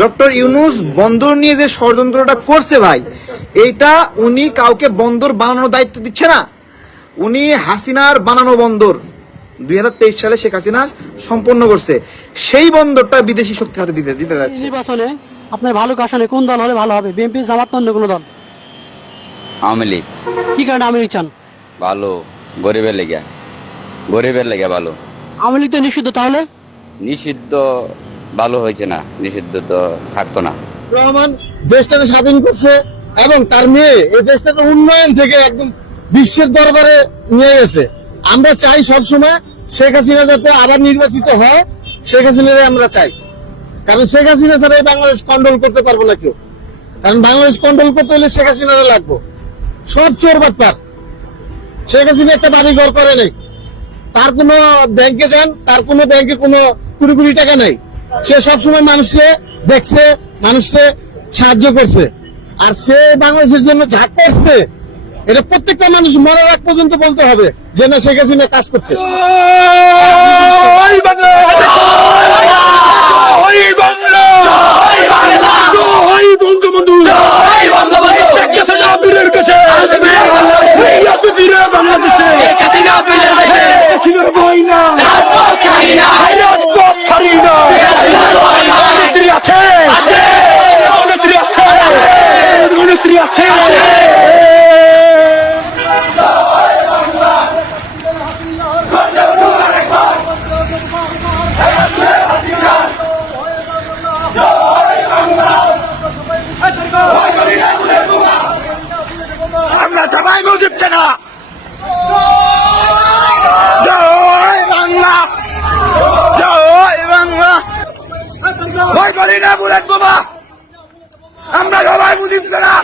Doctor Yunus বন্দর নিয়ে যে ষড়যন্ত্রটা করছে ভাই এইটা উনি কাউকে বন্দর বানানোর দায়িত্ব দিচ্ছে না। উনি হাসিনার বানানো বন্দর। দুই হাজার তেইশ সালে শেখ হাসিনা সম্পন্ন করছে। সেই বন্দরটা বিদেশি শক্তি হাতে দিতে দিতে যাচ্ছে। নির্বাচনে আপনার ভালো আসনে কোন দল হলে ভালো হবে? বিএনপি জামাত না অন্য কোনো দল? আওয়ামী লীগ। কি কারণে আওয়ামী লীগ চান? ভালো গরিবের লেগে। গরিবের লেগে ভালো। আওয়ামী লীগ তো নিষিদ্ধ তাহলে? নিষিদ্ধ ভালো হয়েছে না, নিষিদ্ধ তো থাকতো না। রহমান, দেশটাকে স্বাধীন করছে এবং তার মেয়ে এই দেশটাকে উন্নয়ন থেকে একদম বিশ্বের দরবারে নিয়ে গেছে। আমরা চাই সবসময় শেখ হাসিনা যাতে আবার নির্বাচিত হয়, শেখ হাসিনারে আমরা চাই। কারণ শেখ হাসিনা ছাড়া এই বাংলাদেশ কন্ট্রোল করতে পারব না কেউ। কারণ বাংলাদেশ কন্ট্রোল করতে হলে শেখ হাসিনারে লাগবো। সব চোর বাটপার। শেখ হাসিনা একটা বাড়ি ঘর করে নেই। তার কোনো ব্যাংকে যান, তার কোনো ব্যাংকে কোনো কুড়ি কোটি টাকা নাই। সে সবসময় মানুষকে দেখছে, মানুষকে সাহায্য করছে। আর সে বাংলাদেশের জন্য যা করছে, এটা প্রত্যেকটা মানুষ মনে রাখ পর্যন্ত বলতে হবে যে না, শেখ হাসিনা কাজ করছে। জয় মুজিব চেনা জয় বাংলা। জয় বাংলা। ভয় করি না বুলেট বাবা আমরা সবাই মুজিব চেনা